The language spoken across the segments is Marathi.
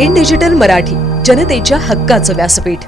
इन डिजिटल मराठी, जनतेच्या हक्काचं व्यासपीठ।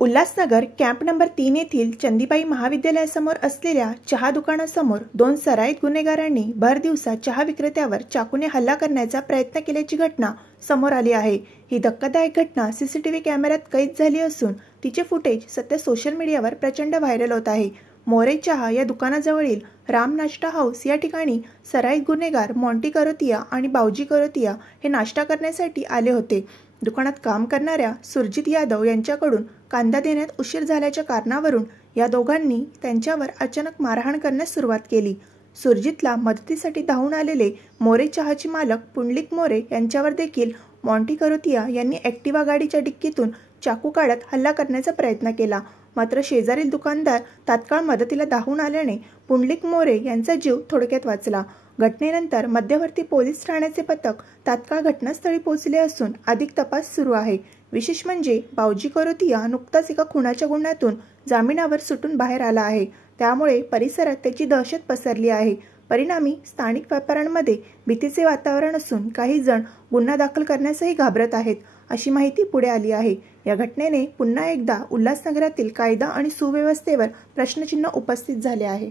उल्हासनगर कॅम्प नंबर 3 येथील चंदीबाई महाविद्यालयासमोर असलेल्या चहा दुकानासमोर 2 सराईत गुन्हेगारांनी भर दिवसा चहा विक्रेत्यावर चाकूने हल्ला करण्याचा प्रयत्न केल्याची घटना समोर आली आहे। ही धक्कादायक घटना सीसीटीव्ही कॅमेऱ्यात कैद झाली असून तिचे फुटेज सध्या सोशल मीडियावर प्रचंड व्हायरल होत आहे। मोरे चहा या दुकानाजवळील राम नाश्ता हाऊस या ठिकाणी सराईत गुन्हेगार मॉन्टी करोतिया आणि बावजी करोतिया हे नाश्ता करण्यासाठी आले होते। दुकानात काम करणाऱ्या सुरजित यादव यांच्याकडून कांदा देण्यात उशीर झाल्याच्या कारणावरून या दोघांनी त्यांच्यावर अचानक मारहाण करण्यास सुरुवात केली। सुरजितला मदतीसाठी धावून आलेले मोरे चहाचे मालक पुंडलिक मोरे यांच्यावर देखील मॉन्टी करोतिया यांनी ॲक्टिवा गाडीच्या डिक्कीतून चाकू काढत हल्ला करण्याचा प्रयत्न केला। मात्र शेजारील दुकानदार तात्काळ मदतीला धावून आल्याने पुंडलिक मोरे यांचा जीव थोडक्यात वाचला। घटनेनंतर मध्यवर्ती पोलीस ठाण्याचे पथक तात्काळ घटनास्थळी पोहोचले असून अधिक तपास सुरू आहे। विशेष म्हणजे बावजी करोतिया नुकताच एका खुनाच्या गुन्ह्यातून जामिनावर सुटून बाहेर आला आहे, त्यामुळे परिसरात त्याची दहशत पसरली आहे। परिणामी स्थानिक व्यापाऱ्यांमध्ये भीतीचे वातावरण असून काही जण गुन्हा दाखल करण्यासही घाबरत आहेत, अशी माहिती पुढे आली आहे। या घटनेने पुन्हा एकदा उल्हासनगरातील कायदा आणि सुव्यवस्थेवर प्रश्नचिन्ह उपस्थित झाले आहे।